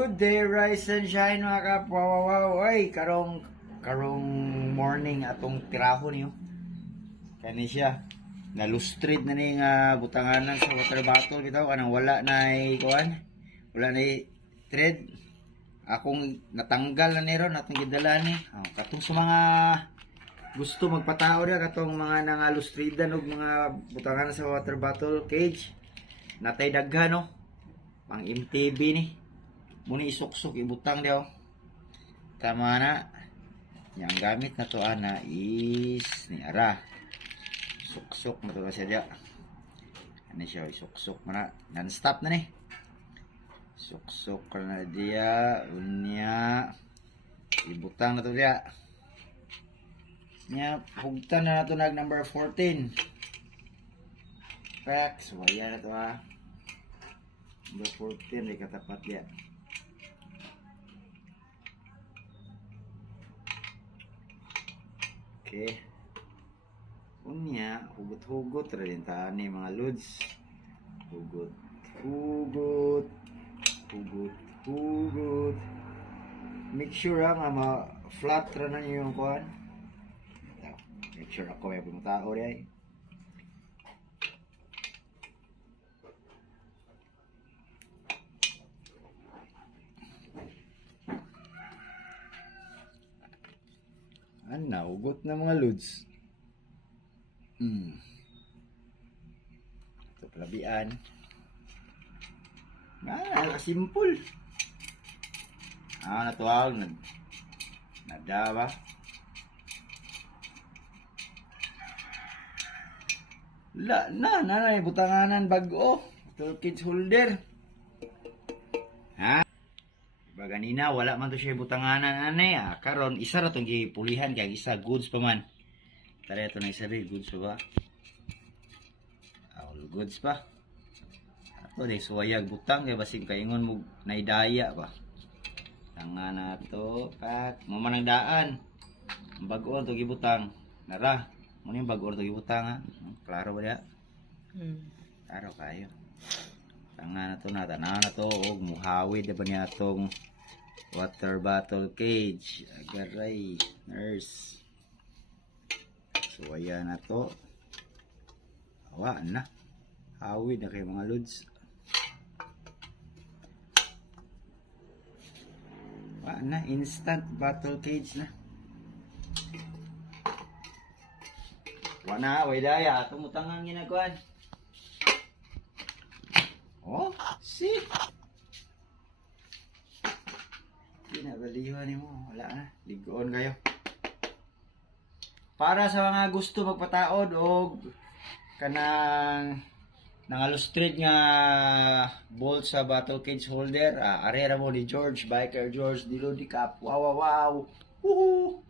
Good day, rise and shine mga kapwa. Wow, ay, karong morning atong tiraho niyo. Kani siya. Nalustrid na ni nga butanganan sa water bottle bitaw kanang wala na kuan. Wala na thread. Akong natanggal na niro natong gidala ni. Katong sa mga gusto magpatao dia katong mga nangalustridan og mga butanganan sa water bottle cage. Natay daghan no. Pang MTB ni. Muna isok-sok ibutang daw. Tama na. Yang gamit na to ana is ni ara. Sok-sok na to kasi dia. Ano siya isok-sok na non-stop na ni. Sok-sok na dia unya ibutang na to dia. Nya hugtan na nato nag number 14. Packs waya na to ha. Number 14 ay katapat dia. Okay. Unya, hugot-hugot rin tani mga lods. Hugot. Make sure nga ma-flat ra na niyo yung kuan. Make sure ako may pumutao rin. Hugot na mga lods. Ito palabian. Simple. Natuwag. Nadawa. Na, butanganan bago. Ito kids holder. Ganina wala man to siya butanganan anay karon isa ra tong gipulihan kay isa goods pa man. Tara ito na isa rin goods pa ba? All goods pa. Ato di suwayag butang kay basig kaingon mo naidaya pa. Tanga na to pat mo man ang daan. Bag-o to gibutang. Nara, mo ni bag-o to gibutang ha. Klaro ba dia? Klaro kayo. Tanga na to na to og muhawid ba niya tong water bottle cage. Agaray nurse. So ayan na to. Awa na. Hawid na kay mga lods. Awa na. Instant bottle cage na. Awa na. Way daya. Tumutangang ginagawan. Oh, see? Pinabaliwan mo. Wala na. Ligoon kayo. Para sa mga gusto magpataod o kanang nangalustrid nga bolt sa bottle cage holder, arera mo ni George, Biker George, Dilo di Cap. Wow. Woohoo!